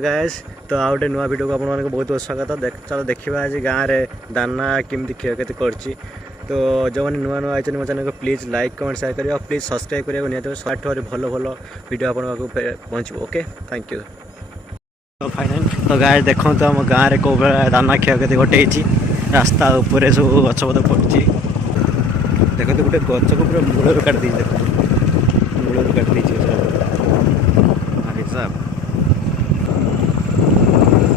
Guys तो आउ गोटे नुआ वीडियो को आप बहुत बहुत स्वागत। चलो देखा आज गाँव में दाना केमती क्षयक्षति करछि। तो जो मैंने नुआ नुआ आई मो चैनल को प्लीज लाइक कमेंट शेयर करिए और प्लीज सब्सक्राइब करिए निहत 100 भल भल वीडियो आपको पहुँच। Okay thank you. तो फाइनल तो गाइस देखो तो आम गाँव में कौ दाना क्षयक्षति घटे रास्ता उपर सब गछ पत्र पड़ी। देखते गोटे गच को पूरा मूल काट दी मूल काट दी हिसाब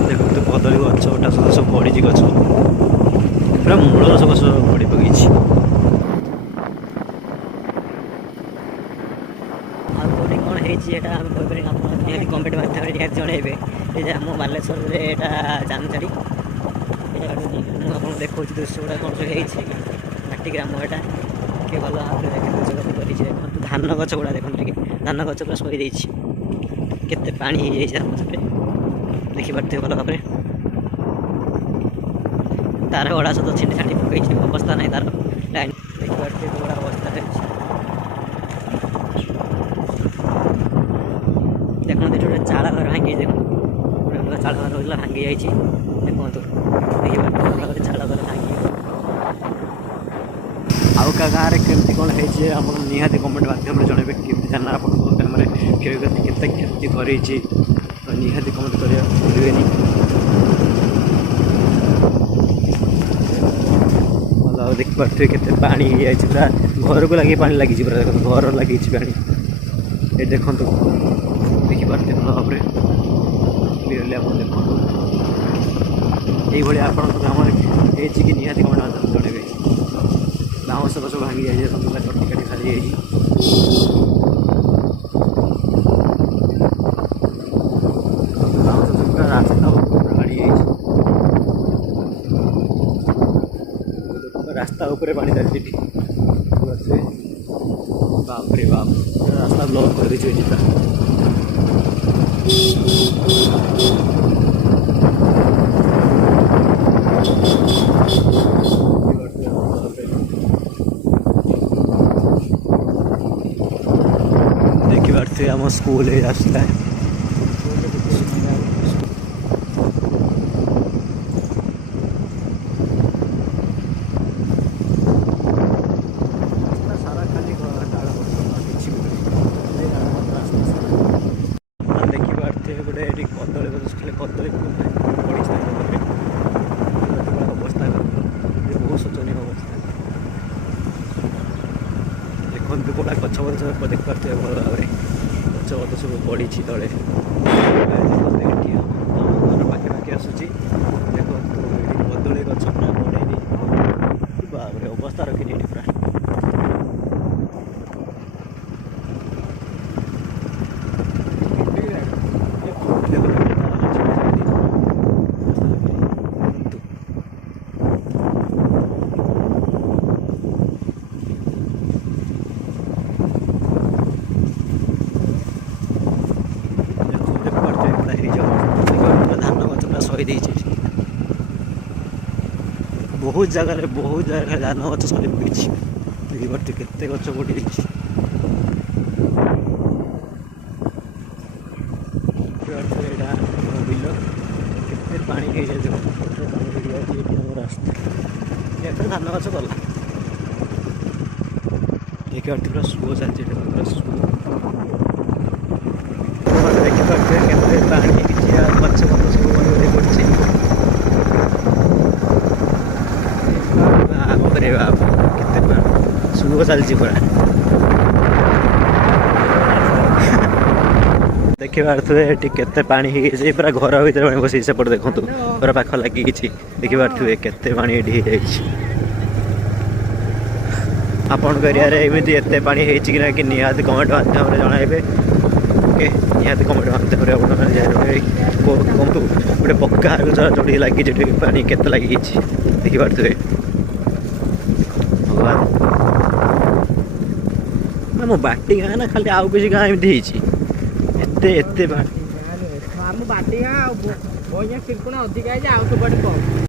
देखते कदली गच गोटा सब पड़ी गच पूरा मूल सब गच पड़ी पकई। कौन है कमेंट माध्यम निहत जनइबे आम बालेश्वर में जानचाड़ी मुझे देखा दृश्य गुड़ा कौन सब घाटी ग्राम यहाँ के भल भाव धान गच गुड़ा देखते धान गच पूरा शही केते पानी देखिपे भल भाव तार गड़ा सब छिटी छाटी पकई अवस्था ना तार लाइन देखिपे बड़ा अवस्था देखते गोटे चाल घर भांगी देख चाल घर रहा भांगी जाइए देखो देखिए चाल घर भांगी आउ का गाँव में केमती कौन है निहाती कमेंट माध्यम जनइबे केमती जाना आप ग्राम क्षयक्षति केते क्षति कर तो निहाती कमेंट करिया भूलिबेनी। भल देखिपे केते पानी पूरा घर को लगे पानी लगी पूरा देखो घर लगी पानी ये देखो देखिपे भल भाव क्लीयरली आप देखो ये आप ग्राम कि निहाती कमेंट माध्यम जनइबे बाउंस गछ भांगी जाए सब कटी काटी सारी रास्ता ऊपर पानी चलती बाप रे बाप रास्ता ब्लॉक कर दी देखिए आम स्कूल रास्ता देखिए गोटे कदली कदली पड़ी अवस्था बहुत शोचनीय अवस्था देखते कौड़ा गछ पत्र देखिपे भल भाव गछ पत्र सब पड़ी तले पाखे पाखे आसूसी देखो कदली गछ पूरा पड़ेनि बाबरे अवस्था रखी पूरा बहुत जगह धान गच सरी पकई देखिए केते गच पड़ी बिल केते पानी रास्ता धान गच गला देखिए पूरा स्लो चलती पूरा स्लो देखिपे केते पानी गच पत्र सब पड़ी बापरे बाप केते स्लो चलती पूरा देखिए पारे केते पानी पूरा घर भर बस सेपट देखो पूरा पाख लगी देखिए केते पानी आपन एरिया एमती एत पानी होना कि निहाती कमेंट माध्यम जनइबे। ओके निहाती कमेंट माध्यम कहतु गोटे पक्का जोड़ी लगी पानी केते लगी देखिपे भगवान मो बाटी गाँ ना खाली आउ किसी गाँ एमती एते एते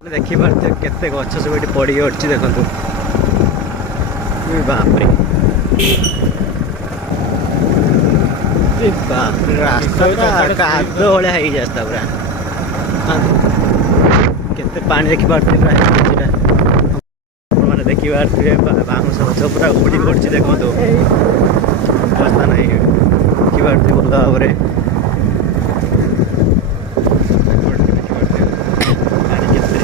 देखिपे केते गछ सब ये पड़ी अच्छी देखो बाप रे बाप रे रास्ता କାଦୁଅ ଭଳିଆ ହେଇଯାଇଛି ରାସ୍ତା ପୁରା। କେତେ ପାଣି ଦେଖିପାରୁଥିବେ ପୁରା ସେଇଟା ଆପଣମାନେ ଦେଖିପାରୁଥିବେ। ବାଉଁଶ ଗଛ ପୁରା ଉପୁଡ଼ି ପଡ଼ିଛି ଦେଖନ୍ତୁ, ରାସ୍ତା ନାହିଁ ଦେଖିପାରୁଥିବେ ଭଲ ଭାବରେ। ପାଣି କେତେ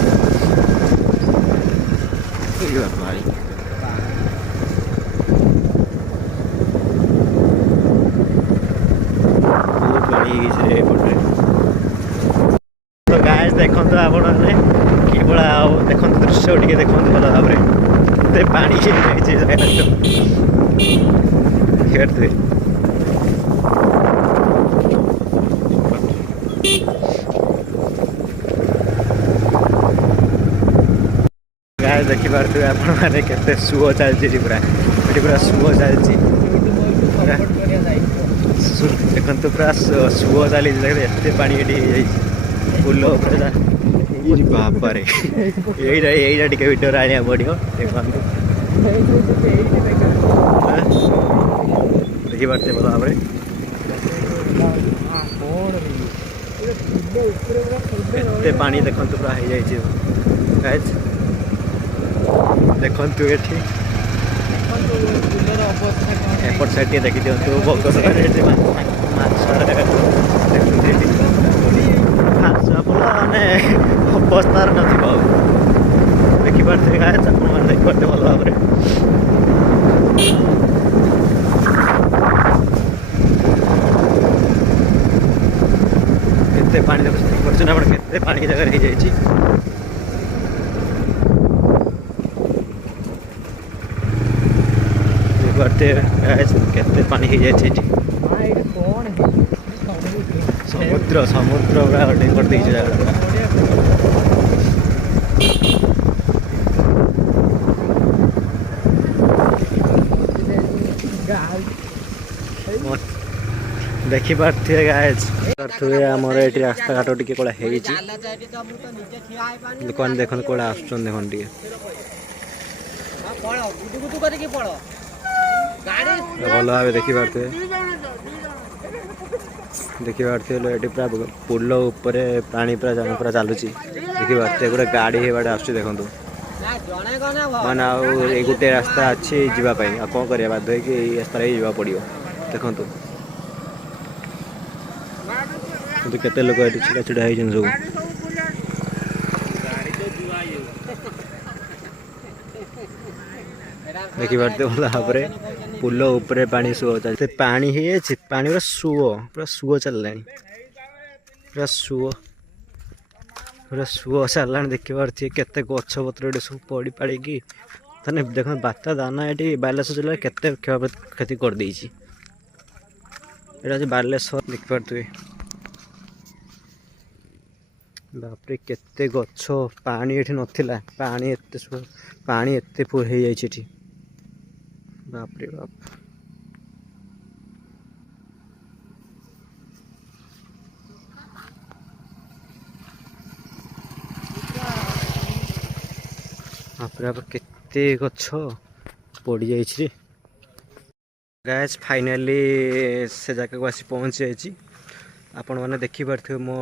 ଭାଇ गाइस देखंतु आपने कि बड़ा देखंतु दृश्य टिके देखंतु भल भाव केते पानी गाइस देखि पारथु आपण माने केते सुओ चलछि पूरा एटी पूरा सुओ चलछि देखंतु पूरा सुओ चली एते पानी एटी फुल बाबा रे यही टिके वीडियो आने पड़ो देखते देखिपारे भल भाव एते पानी देखते पूरा हो जाए देखु ये एपट साइड देखी दिखाँ बगस माने अवस्थार नथिब देखिपारे गाय आपने देखिपारे भल भाव केते पानी देखते आप केते पानी जगह हो जाए केते पानी हो जाए समुद्र समुद्र पूरा डेकर दे देखी पारे गाइज आमर ये रास्ता घाट टी कड़ा लोक देख कड़ा आस भल भाव देखी पारे देखी पारे ये पूरा पुल उपर पानी पूरा पूरा चलुची देखी पारे गोटे गाड़ी बाटे आस देखु माने गोटे रास्ता अच्छी जावाई कौन कर बाध्य कि रास्ता जा पड़ो देखु केते लोक ये छिड़ा छिड़ा हो सब देखी पारे भल भाव पुल उपर पानी सुओ चलते पानी ही पानी पूरा सुओ चलला पूरा सुओ चलला देखी पारे केते गछ पत्र सब पड़ी पाड़ी की देख बात्या दाना ये बालेश्वर जिले केते क्षति कर देछि एटा बालेश्वर देखी पारे बापरे केते गछ पानी एठी नथिला पानी एते फुल हो जाइछि बापरे बाप बापरे बाप केते गछ पड़ जाइछि गाइस फाइनली से जगह को आसी पहुँच जाइछि आपण मैंने देखी पारे मो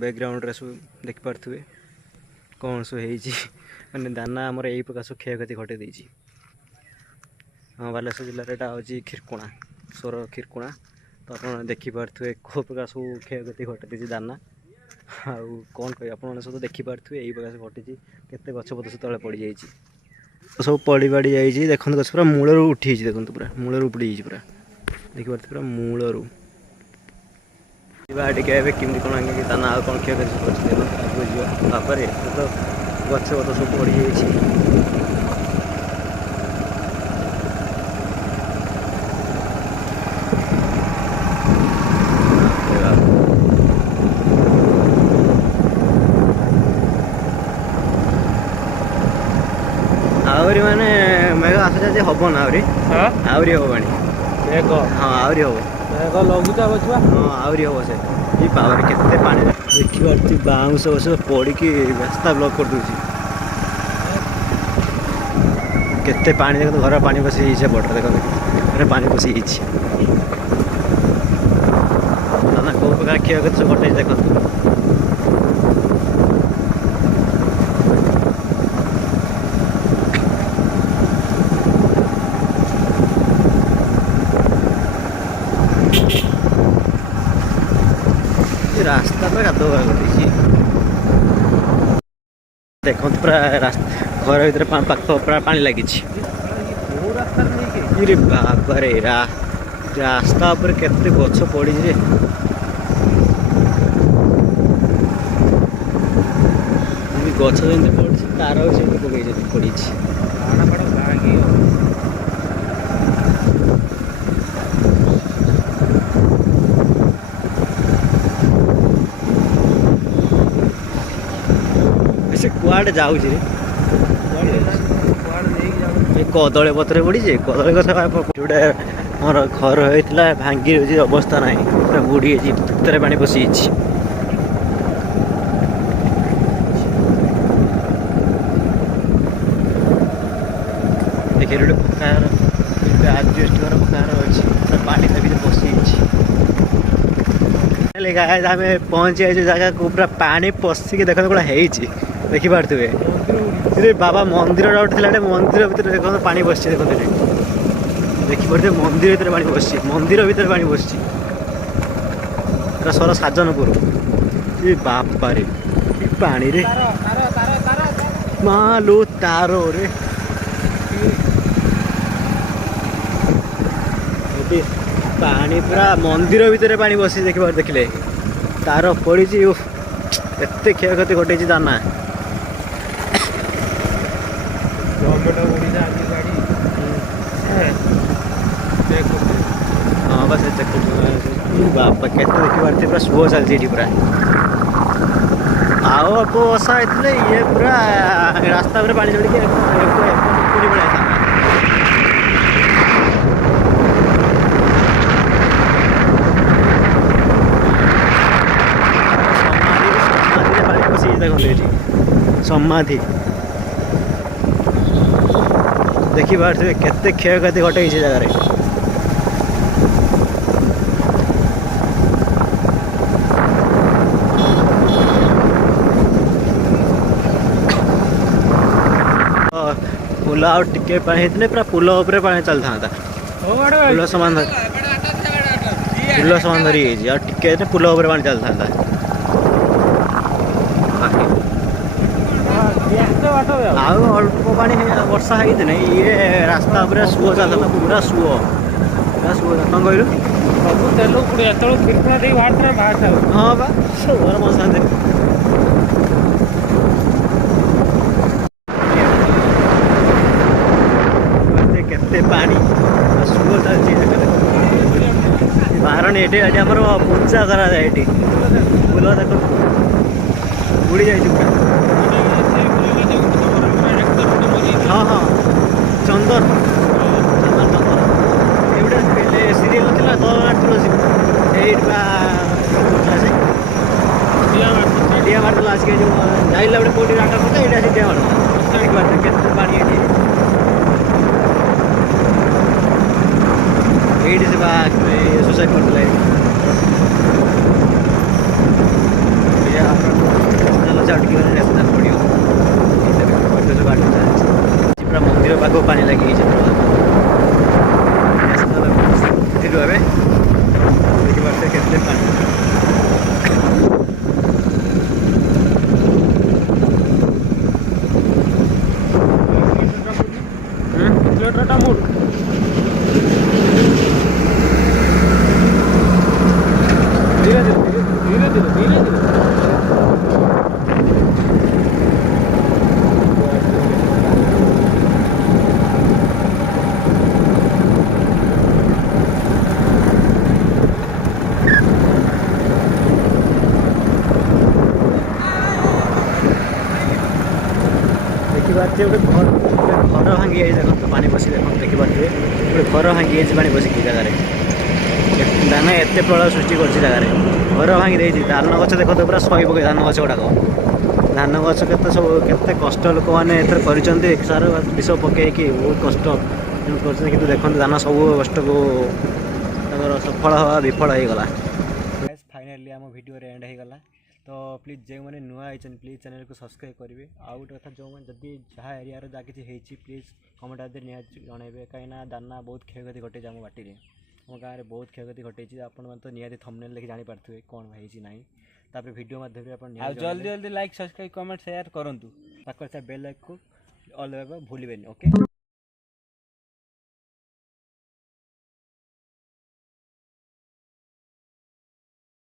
बैकग्राउंड रे सब देखी पारे कौन सब हो दाना आमर यही प्रकार सब क्षयक्षति घटे देछि हाँ बालेश्वर जिले में हूँ खीरकोणा सोर खीरकोणा तो आप देखिपे कौ प्रकार सब क्षयक्षति घटी दाना आउ कौन कह आप सब देखिपे यही प्रकार से घटी केते गछपत से तले पड़ जाइए सब पड़ी पाड़ी जाइए देखते गछ पूरा मूलर उठी देखो पूरा मूलर उपड़ी पूरा देखिपे पूरा मूलर केमती कौन आगे दाना आ कौन क्षयक्षति कर तो गछपत सब पड़ जाइए आहरी माने मेघ आसुचा हम ना आहरी आहरी हम पानी हाँ आहरी हम लघुचाप अच्छी हाँ आहरी हम से पावर केते पानी देखी बाउंस बस पड़ी रास्ता ब्लॉक कर दूसरी केते पानी देख घर पानी पशि बटर देख पानी पशि दाना प्रकार क्षयक्षति सब घटे देखो। रास्ता पे गाधो घटी देखो पूरा घर भीतर पाख पूरा पानी लगी बाबा रे रास्ता पर केते गछ पड़ी रे गछ जमी पड़ी तार से पड़ी से कुआडे जाऊँ कदली पत्र पड़ी कदली गछ जोटा मोर घर होता भांगी अवस्था ना पूरा बुड़ी भितर पानी पशि देखिए गोटे पक्कार आजबेस्ट घर पक्कार अच्छी पानी ता भीतर पशि आम पहुँची आई जगह को पूरा पानी पशिक देख कौन है देखी पारे रे बाबा मंदिर गोटे मंदिर भीतर देख पानी बस देखी पारे मंदिर भीतर पानी बस मंदिर भीतर पानी बस सर साजनपुर ये बापा रे पानी रे मालो तारो रे पानी पूरा मंदिर भीतर पानी बस देखी पारे देखिले तार पड़ी एत क्षयक्षति घटे दाना हाँ बस बापा के देखी पारे पूरा स्लो चलती पूरा आओ अब वर्षा होते ये पूरा रास्ता पर पानी चढ़ी समाधि देखी पारे केते क्षयक्षति घटे जगह पुल आ टिके पूरा पुल उपर पानी चल था पुल समान धरी टिके पुल उपर पानी चल था अल्प पानी वर्षा होते ये रास्ता पूरा सुओ चलता पूरा सुओ कौन कहलु सब तेल हाँ बा केते पानी सुओ चलती बाहर ये पूजा करा जाए पुल देख बुड़ी जाए हाँ हाँ चंदन ये सीरियल ना तुलसी डिया मारता आसिक जो जाइला गोटे कौटी राटा पड़ता ये डिया मारता केते पानी ये से सुसाइड करते पूरा मंदिर पाख पानी लगी देखिए केते पानी गोटे घर भांगी जाए देख पानी पशि देख देखी पारे गोटे घर भांगी जाए पानी पशिक जगार दाना एत प्रलय सृष्टि कर जगार घर भांगी दे धान गछ देख तो पूरा सही पकई धान गछ गुड़ाक धान गछ के सब के कष्ट लोक मैंने कर सार विष पकईकि बहुत कष्ट कि देखते धान सब कष्ट को सफल हवा विफल हो गला फाइनाली आम तो प्लीज जो मैंने नुआ आई प्लीज चैनल को सब्सक्राइब करेंगे। आउ गोटे कथा जो मैंने जदि जहाँ एरिया जहाँ किसी प्लीज कमेंट आदि निहाती जनइबे कहीं दाना बहुत क्षयक्षति घटे आम बाटी आम गाँव में बहुत क्षयक्षति घटे आपने तो निहाती थंबनेल देखि जानीपारे कौन होती ना तापर वीडियो माध्यम आप जल्दी जल्दी लाइक सब्सक्राइब कमेंट शेयर करूँ बेल लाइक को ऑल भूलें। ओके।